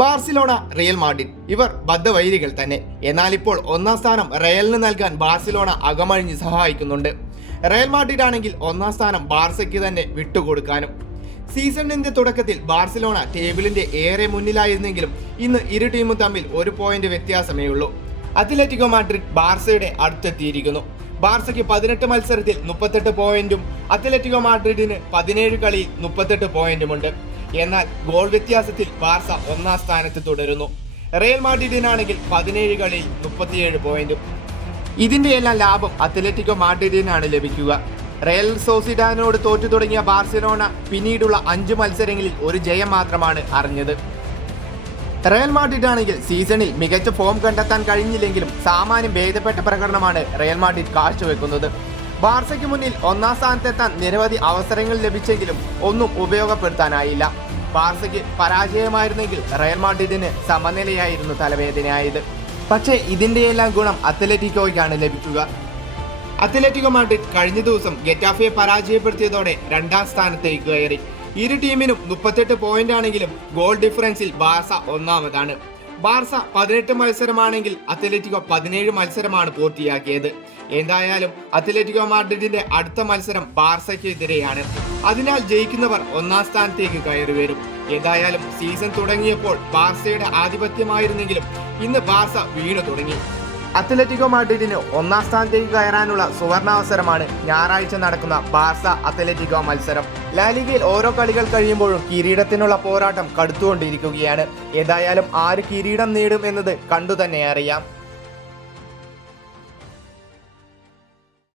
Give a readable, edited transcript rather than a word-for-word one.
Barcelona, real Madrid ഇവർ ബദ്ധവൈരികൾ തന്നെ. എന്നാൽ ഇപ്പോൾ ഒന്നാം സ്ഥാനം റയലിന് നൽകാൻ ബാർസിലോണ അകമഴിഞ്ഞ് സഹായിക്കുന്നുണ്ട്. റയൽ മാഡ്രിഡ് ആണെങ്കിൽ ഒന്നാം സ്ഥാനം ബാർസയ്ക്ക് തന്നെ വിട്ടുകൊടുക്കാനും. സീസണിന്റെ തുടക്കത്തിൽ ബാർസിലോണ ടേബിളിന്റെ ഏറെ മുന്നിലായിരുന്നെങ്കിലും ഇന്ന് ഇരു ടീമും തമ്മിൽ ഒരു പോയിന്റ് വ്യത്യാസമേ ഉള്ളൂ. Atletico Madrid ബാർസയുടെ അടുത്തെത്തിയിരിക്കുന്നു. ബാർസയ്ക്ക് 18 മത്സരത്തിൽ 38 പോയിന്റും അത്ലറ്റിക്കോ മാഡ്രിഡിന് 17 കളിയിൽ 38 പോയിന്റുമുണ്ട്. എന്നാൽ ഗോൾ വ്യത്യാസത്തിൽ ബാർസ ഒന്നാം സ്ഥാനത്ത് തുടരുന്നു. റയൽ മാഡ്രിഡിനാണെങ്കിൽ 17 കളിയിൽ 37 പോയിന്റും. ഇതിന്റെ എല്ലാം ലാഭം അത്ലറ്റിക്കോ മാഡ്രിഡിനാണ് ലഭിക്കുക. റയൽ സോസിഡാഡിനോട് തോറ്റു തുടങ്ങിയ ബാർസലോണ പിന്നീടുള്ള 5 മത്സരങ്ങളിൽ ഒരു ജയം മാത്രമാണ് അറിഞ്ഞത്. റയൽ മാഡ്രിഡ് ആണെങ്കിൽ സീസണിൽ മികച്ച ഫോം കണ്ടെത്താൻ കഴിഞ്ഞില്ലെങ്കിലും സാമാന്യം ഭേദപ്പെട്ട പ്രകടനമാണ് റയൽ മാഡ്രിഡ് കാഴ്ചവെക്കുന്നത്. ബാർസയ്ക്ക് മുന്നിൽ ഒന്നാം സ്ഥാനത്തെത്താൻ നിരവധി അവസരങ്ങൾ ലഭിച്ചെങ്കിലും ഒന്നും ഉപയോഗപ്പെടുത്താനായില്ല. ബാർസയ്ക്ക് പരാജയമായിരുന്നെങ്കിൽ റയൽ മാഡ്രിഡിന് സമനിലയായിരുന്നു തലവേദനയായത്. പക്ഷേ ഇതിന്റെയെല്ലാം ഗുണം അത്ലറ്റിക്കോയ്ക്കാണ് ലഭിക്കുക. അത്ലറ്റിക്കോ മാഡ്രിഡ് കഴിഞ്ഞ ദിവസം ഗെറ്റാഫയെ പരാജയപ്പെടുത്തിയതോടെ 2ാം സ്ഥാനത്തേക്ക് കയറി. ഇരു ടീമിനും 38 പോയിന്റ് ആണെങ്കിലും ഗോൾ ഡിഫറൻസിൽ ബാർസ ഒന്നാമതാണ്. ബാർസ 18 മത്സരമാണെങ്കിൽ അത്ലറ്റിക്കോ 17 മത്സരമാണ് പൂർത്തിയാക്കിയത്. എന്തായാലും അത്ലറ്റിക്കോ മാഡ്രിഡിന്റെ അടുത്ത മത്സരം ബാർസയ്ക്കെതിരെയാണ്. അതിനാൽ ജയിക്കുന്നവർ ഒന്നാം സ്ഥാനത്തേക്ക് കയറി വരും. എന്തായാലും സീസൺ തുടങ്ങിയപ്പോൾ ബാർസയുടെ ആധിപത്യമായിരുന്നെങ്കിലും ഇന്ന് ബാർസ വീണു തുടങ്ങി. അത്ലറ്റിക്കോ മാഡ്രിഡിന് ഒന്നാം സ്ഥാനത്തേക്ക് കയറാനുള്ള സുവർണാവസരമാണ് ഞായറാഴ്ച നടക്കുന്ന ബാർസ അത്ലറ്റിക്കോ മത്സരം. ലാലിഗയിൽ ഓരോ കളികൾ കഴിയുമ്പോഴും കിരീടത്തിനുള്ള പോരാട്ടം കടുത്തുകൊണ്ടിരിക്കുകയാണ്. ഏതായാലും ആര് കിരീടം നേടും എന്നത് കണ്ടു തന്നെ അറിയാം.